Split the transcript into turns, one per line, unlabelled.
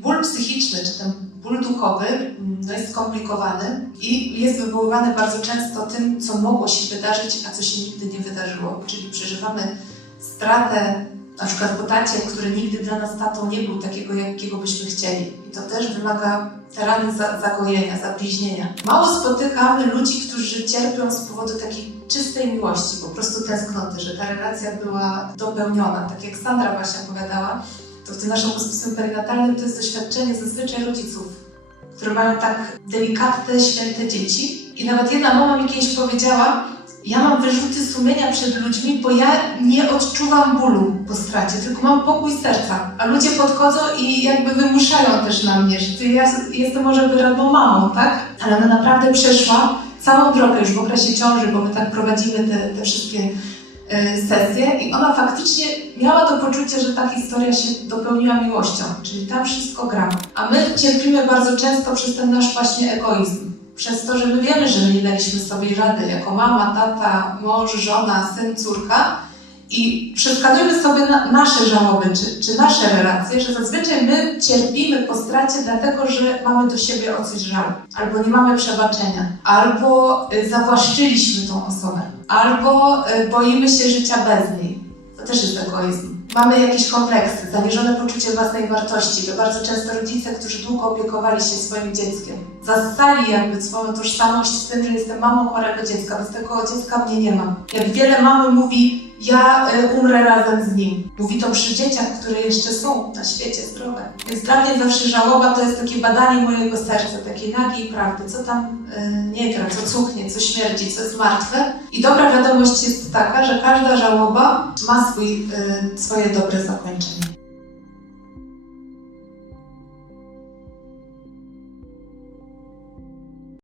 Ból psychiczny, czy ten ból duchowy mm, no jest skomplikowany i jest wywoływany bardzo często tym, co mogło się wydarzyć, a co się nigdy nie wydarzyło. Czyli przeżywamy stratę, na przykład po tacie, który nigdy dla nas tatą nie był takiego, jakiego byśmy chcieli. I to też wymaga te rany za, zagojenia, zabliźnienia. Mało spotykamy ludzi, którzy cierpią z powodu takiej czystej miłości, po prostu tęsknoty, że ta relacja była dopełniona. Tak jak Sandra właśnie opowiadała, to w tym naszym hospicjum perinatalnym to jest doświadczenie zazwyczaj rodziców, które mają tak delikatne, święte dzieci. I nawet jedna mama mi kiedyś powiedziała, ja mam wyrzuty sumienia przed ludźmi, bo ja nie odczuwam bólu po stracie, tylko mam pokój serca. A ludzie podchodzą i jakby wymuszają też na mnie, że ja jestem może wyrodną mamą, tak? Ale ona naprawdę przeszła całą drogę już w okresie ciąży, bo my tak prowadzimy te, te wszystkie e, sesje i ona faktycznie miała to poczucie, że ta historia się dopełniła miłością, czyli tam wszystko gra. A my cierpimy bardzo często przez ten nasz właśnie egoizm. Przez to, że my wiemy, że nie daliśmy sobie rady jako mama, tata, mąż, żona, syn, córka i przeskazujemy sobie na, nasze żałoby czy, czy nasze relacje, że zazwyczaj my cierpimy po stracie dlatego, że mamy do siebie o coś żal, albo nie mamy przebaczenia, albo y, zawłaszczyliśmy tą osobę, albo y, boimy się życia bez niej. To też jest egoizm. Mamy jakieś kompleksy, zaniżone poczucie własnej wartości. To bardzo często rodzice, którzy długo opiekowali się swoim dzieckiem, zastali jakby swoją tożsamość z tym, że jestem mamą chorego dziecka, bez tego dziecka mnie nie ma. Jak wiele mamy mówi, ja y, umrę razem z nim. Mówi to przy dzieciach, które jeszcze są na świecie zdrowe. Więc dla mnie zawsze żałoba to jest takie badanie mojego serca, takiej nagiej prawdy, co tam y, nie gra, co cuchnie, co śmierdzi, co jest martwe. I dobra wiadomość jest taka, że każda żałoba ma swój, y, swoje dobre zakończenie.